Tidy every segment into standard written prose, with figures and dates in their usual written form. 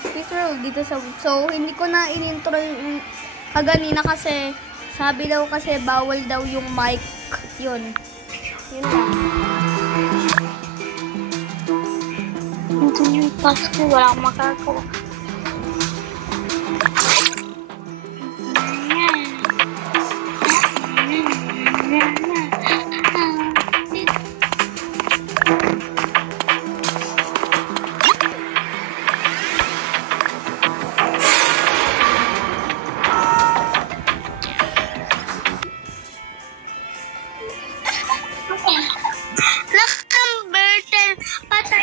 Peaceful dito sa so hindi ko na in-intro yung kaganina kasi sabi daw kasi bawal daw yung mic yun lang. Ito yung task ko, wala akong makagawa.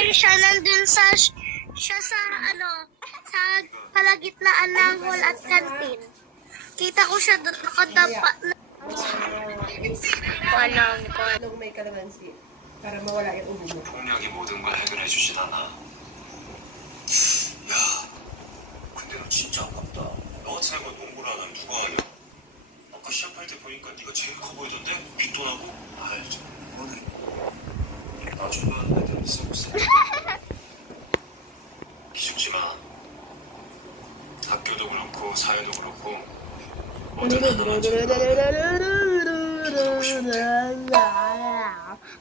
Siya nandun sa kalagitnaan ng hall at canteen. Kita ko siya doon nakadapa na. Walang ko. Nung may kalamansi para mawala yung ubo mo. 동력이 모든 걸 해결해 주진 않아. 야, 근데 너 진짜 아깝다. 너 같은 애가 농구를 안 하면 누가 하냐? 아까 시합할 때 보니까 네가 제일 커 보이던데? 빚도 나고? 아이, 좀 그만해. 나 좋아하는 애들 있어 없어? 기죽지 마. 학교도 그렇고 사회도 그렇고 뭐든 하나만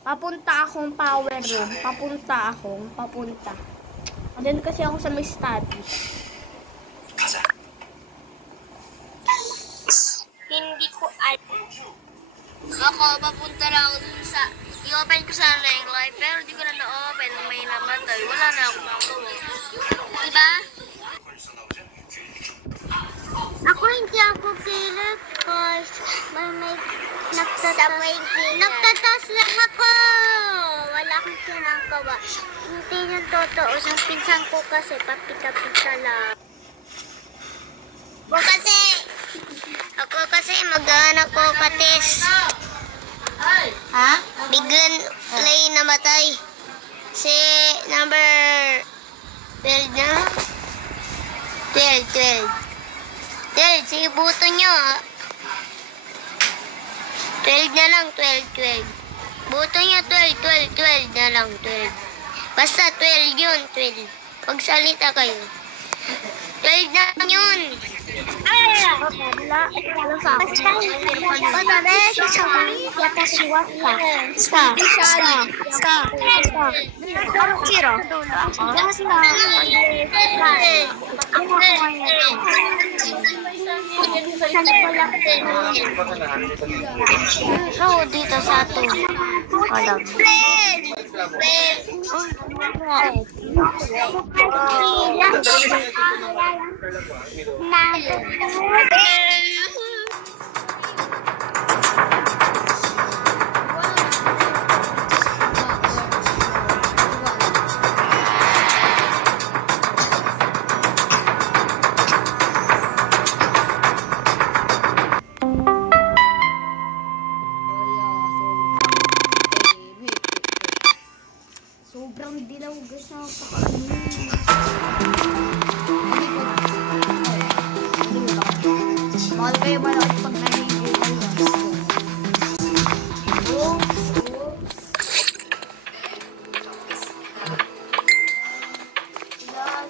Papunta akong power room. Papunta. Andun kasi ako sa may study. 가자. Hindi ko alam. Ako, papunta na ako dun sa... I-open ko sana yung live, pero di ko na na-open. May namatay. Wala na akong magawa. Diba? Ako hindi ako kilit because may nagtatas lang ako. Wala akong kinakawa. Hindi yung totoo. Sa pinsan ko kasi papita-pita lang. Ako kasi mag-anak ko katis. Ha? Biglang lay namatay. Si number 12 na? 12. Sige, buto nyo. 12 na lang, 12. Buto nyo, 12 na lang, 12. Basta 12 yun, 12. Pagsalita kayo. 12 na lang yun. Dito sa ato. Alam. Sobrang dilaw guys na kakainin. Mahal kayo malaki pag nahihigil kayo. Oops.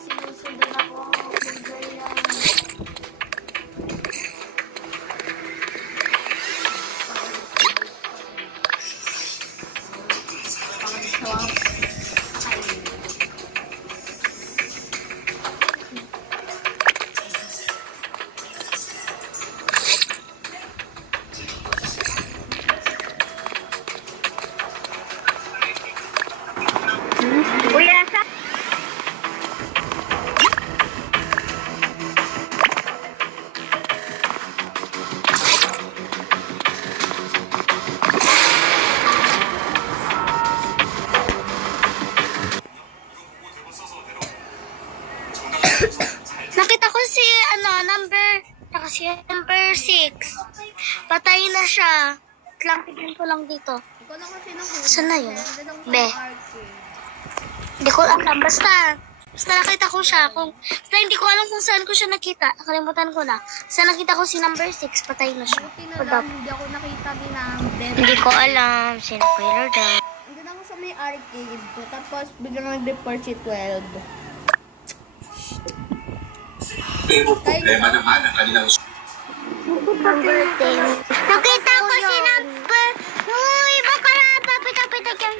Sinusundan ako. Nakita ko si number 6. Patay na siya. Tignan ko lang dito. Saan na yun? Be. Hindi ko alam. Basta nakita ko siya. Basta hindi ko alam kung saan ko siya nakita. Nakalimutan ko na. Basta nakita ko si number 6. Patay na siya. Hindi ako nakita din ng death. Hindi ko alam. Sino ko yun dyan? Andun ako sa may arcade. Tapos biglang nag-report si 12. Pero problema naman ang kanilang Number 10. Nakita ko si number... Uy, baka na papita-pita dyan.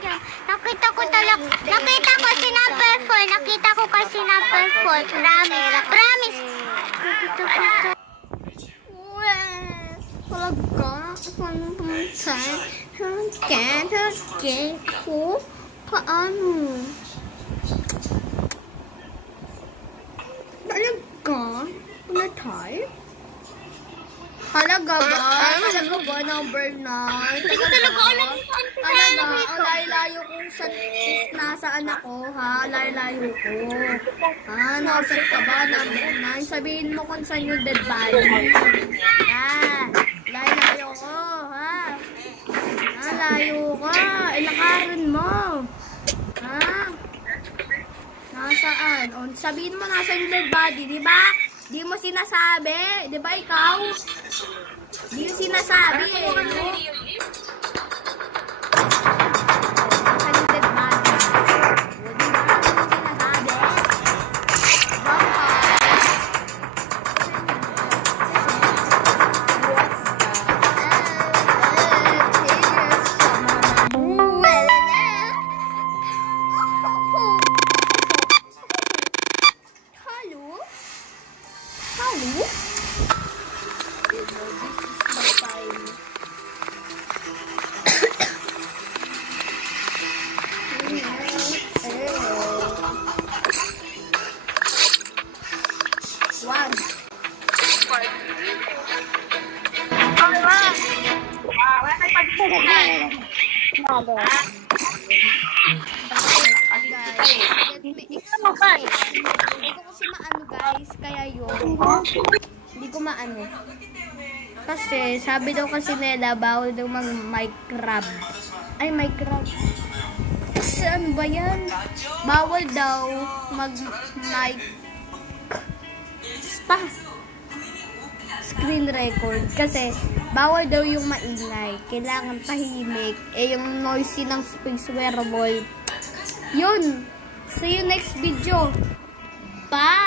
Nakita ko si number 4. Nakita ko kasi number 4. Promise. Talaga, paano pumunta? Ko? Paano? Talaga? Pumatay? Talaga ba? Number 9? Talaga, ang layo kung nasaan ako, ha? Layo ko. Ha? Nasaan ka ba? Number 9? Sabihin mo kung saan yung dead body. Ha? Layo ko, ha? Ha? Layo ka. Ilakarin mo. Ha? Nasaan? O, sabihin mo nasaan yung dead body, di ba? Di mo sinasabi. Di ba ikaw? Di mo sinasabi eh. No? Hindi ko maano. Kasi sabi daw kasi nila bawal daw mag-micrab. Ay, micrab. Kasi ano ba yan? Bawal daw mag-mic screen record kasi bawal daw yung maingay. Kailangan tahimik. Yung noisy ng space wearable. Yun. See you next video. Bye!